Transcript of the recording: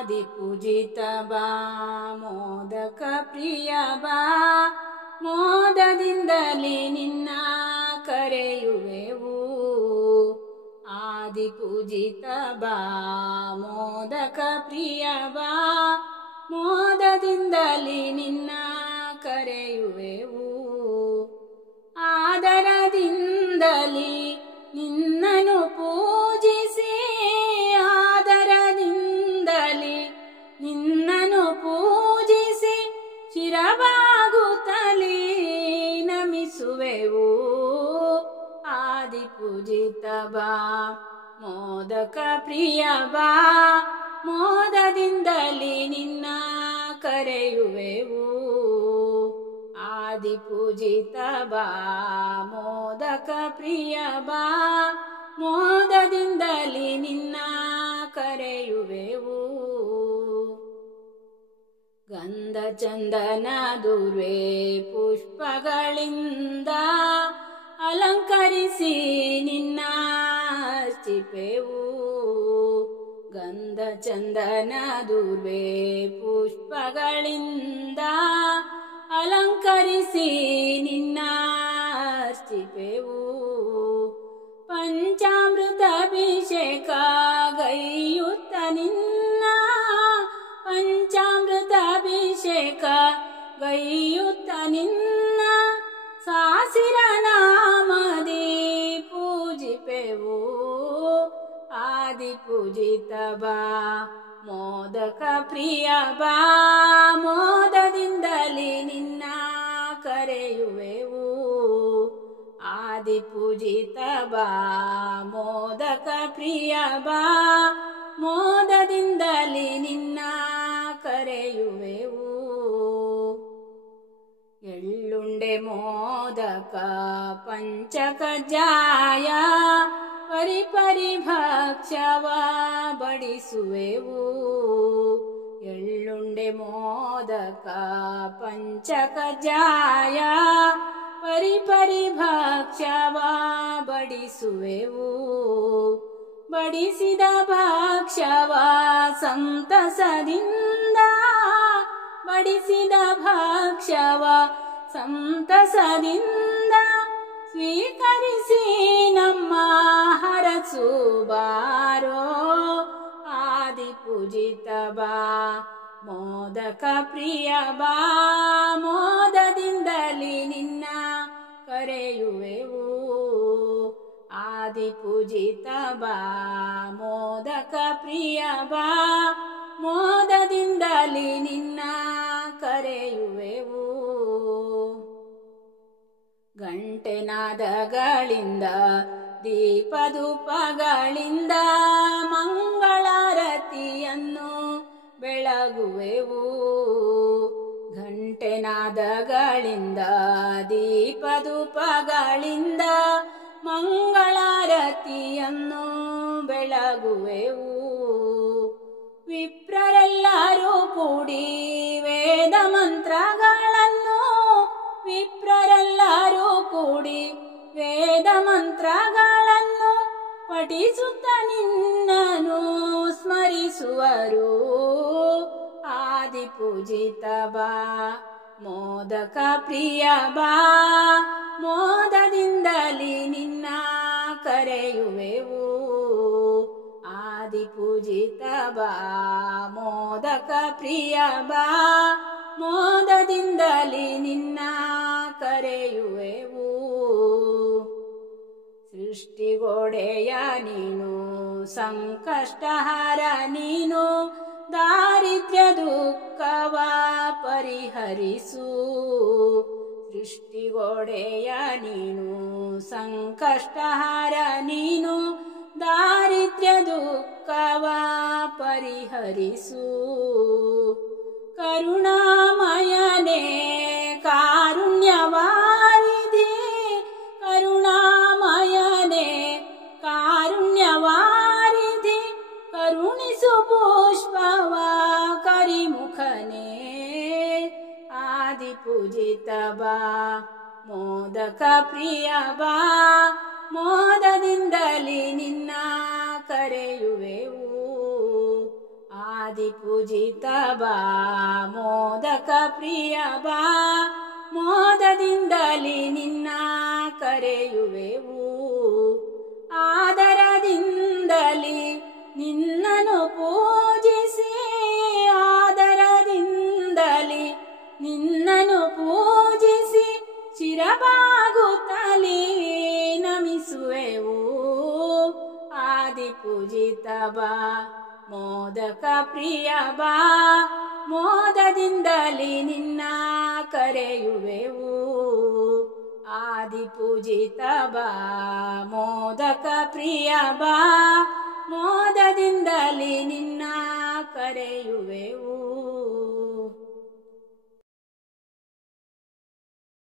ಆದಿಪೂಜಿತ ಬಾ ಮೋದಕ ಪ್ರಿಯ ಬಾ ಮೋದದಿಂದಲೇ ನಿನ್ನ ಕರೆಯುವೆವು. ಆದಿಪೂಜಿತ ಬಾ ಮೋದಕ ಪ್ರಿಯ ಬಾ ಮೋದದಿಂದಲೇ ನಿನ್ನ ಕರೆಯುವೆವು. ಆದರದಿಂದಲೇ ನಿನ್ನನ್ನು ಪೂಜಿಸಿ ಆದರದಿಂದಲೇ ನಿನ್ನನ್ನು ಪೂಜಿಸಿ ಶಿರಬಾಗುತ್ತಲೇ ನಮಿಸುವೆವು. ಆದಿಪೂಜಿತ ಬಾ ಮೋದಕ ಪ್ರಿಯ ಬಾ ಮೋದದಿಂದಲೇ ನಿನ್ನ ಕರೆಯುವೆವು. ಆದಿಪೂಜಿತ ಬಾ ಮೋದಕ ಪ್ರಿಯ ಬಾ ಮೋದದಿಂದಲೇ ನಿನ್ನ ಕರೆಯುವೆವು. ಗಂಧ ಚಂದನ ದುರ್ವೆ ಪುಷ್ಪಗಳಿಂದ ಅಲಂಕರಿಸಿ ನಿನ್ನ ಅರ್ಚಿಪೆವು. ಗಂಧ ಚಂದನ ದುರ್ವೆ ಪುಷ್ಪಗಳಿಂದ ಅಲಂಕರಿಸಿ ನಿನ್ನ ಅರ್ಚಿಪೆವು. ಪಂಚಾಮೃತಾಭಿಷೇಕ ಗೈಯುತ್ತ ನಿನ್ನ ಪಂಚಾಮೃತಾಭಿಷೇಕ ಗೈಯುತ್ತ ನಿನ್ನ ಸಾಸಿರ ನಾಮದಿ ಪೂಜಿಪೆವು. ಆದಿಪೂಜಿತ ಬಾ ಮೋದಕ ಪ್ರಿಯ ಬಾ ಮೋದದಿಂದಲೇ ನಿನ್ನ ಕರೆಯುವೆವು. ಆದಿಪೂಜಿತ ಬಾ ಮೋದಕ ಪ್ರಿಯ ಬಾ ಮೋದದಿಂದಲೇ ನಿನ್ನ ಕರೆಯುವೆವು. ಎಳ್ಳುಂಡೆ ಮೋದಕ ಪಂಚಕಜ್ಜಾಯ ಪರಿಪರಿ ಭಕ್ಷ್ಯವ ಬಡಿಸುವೆವು. ಎಳ್ಳುಂಡೆ ಮೋದಕ ಪಂಚಕಜ್ಜಾಯ ಪರಿಪರಿ ಭಕ್ಷ್ಯವ ಬಡಿಸುವೆವು. ಬಡಿಸಿದ ಭಕ್ಷ್ಯವ ಸಂತಸದಿಂದ ಬಡಿಸಿದ ಭಕ್ಷ್ಯವ ಸಂತಸದಿಂದ ಸ್ವೀಕರಿಸಿ ನಮ್ಮ ಹರಸು ಬಾರೋ. ಆದಿಪೂಜಿತ ಬಾ ಮೋದಕ ಪ್ರಿಯ ಬಾ ಮೋದದಿಂದಲೇ ನಿನ್ನ ಕರೆಯುವೆವು. ಆದಿಪೂಜಿತ ಬಾ ಮೋದಕ ಪ್ರಿಯ ಬಾ ಮೋದದಿಂದಲೇ ನಿನ್ನ ಕರೆಯುವೆವು. ಗಂಟೆನಾದಗಳಿಂದ ದೀಪಧೂಪಗಳಿಂದ ಮಂಗಳಾರತಿಯನ್ನು ಬೆಳಗುವೆವು. ಘಂಟೆನಾದಗಳಿಂದ ದೀಪಧೂಪಗಳಿಂದ ಮಂಗಳಾರತಿಯನ್ನು ಬೆಳಗುವೆವು. ವಿಪ್ರರೆಲ್ಲರೂ ಕೂಡಿ ವೇದ ಮಂತ್ರಗಳನ್ನು ವಿಪ್ರರೆಲ್ಲರೂ ಕೂಡಿ ವೇದ ಮಂತ್ರಗಳನ್ನು ಪಠಿಸುತ್ತ ನಿನ್ನನ್ನು ಸ್ಮರಿಸುವರು. ಆದಿಪೂಜಿತ ಬಾ ಮೋದಕ ಪ್ರಿಯ ಬಾ ಮೋದದಿಂದಲೇ ನಿನ್ನ ಕರೆಯುವೆವು. ಆದಿಪೂಜಿತ ಬಾ ಮೋದಕ ಪ್ರಿಯ ಬಾ ಮೋದದಿಂದಲೇ ನಿನ್ನ ಕರೆಯುವೆವು. ಸೃಷ್ಟಿಗೋಡೆಯ ನೀನು ಸಂಕಷ್ಟಹಾರ ನೀನು ದಾರಿದ್ರ್ಯ ದುಃಖವ ಪರಿಹರಿಸು. ಸೃಷ್ಟಿಗೋಡೆಯ ನೀನು ಸಂಕಷ್ಟಹಾರ ನೀನು ದಾರಿದ್ರ್ಯ ದುಃಖವ ಪರಿಹರಿಸು. ಕರುಣಾಮಯನೇ ಕಾರುಣ್ಯವಾರಿಧಿ ಕರುಣಾಮಯನೇ ಕಾರುಣ್ಯವಾರಿಧಿ ಕರುಣಿಸು ಪುಷ್ಪವ ಕರಿಮುಖನೇ. ಆದಿಪೂಜಿತ ಬಾ ಮೋದಕ ಪ್ರಿಯ ಬಾ ಮೋದದಿಂದಲೇ ನಿನ್ನ ಕರೆಯುವೆವು. ಆದಿಪೂಜಿತ ಬಾ ಮೋದಕ ಪ್ರಿಯ ಬಾ ಮೋದದಿಂದಲಿ ನಿನ್ನ ಕರೆಯುವೆವು ಆದರದಿಂದಲಿ ನಿನ್ನನ್ನು ಪೂಜಿಸಿ ಆದರದಿಂದಲಿ ನಿನ್ನನ್ನು ಪೂಜಿಸಿ ಶಿರಬಾಗುತ್ತಲೇ ನಮಿಸುವೆವು ಆದಿಪೂಜಿತ ಬಾ ಮೋದಕ ಪ್ರಿಯ ಬಾ ಮೋದದಿಂದಲಿ ನಿನ್ನ ಕರೆಯುವೆವು ಆದಿಪೂಜಿತ ಬಾ ಮೋದಕ ಪ್ರಿಯ ಬಾ ಮೋದದಿಂದಲಿ ನಿನ್ನ ಕರೆಯುವೆವು.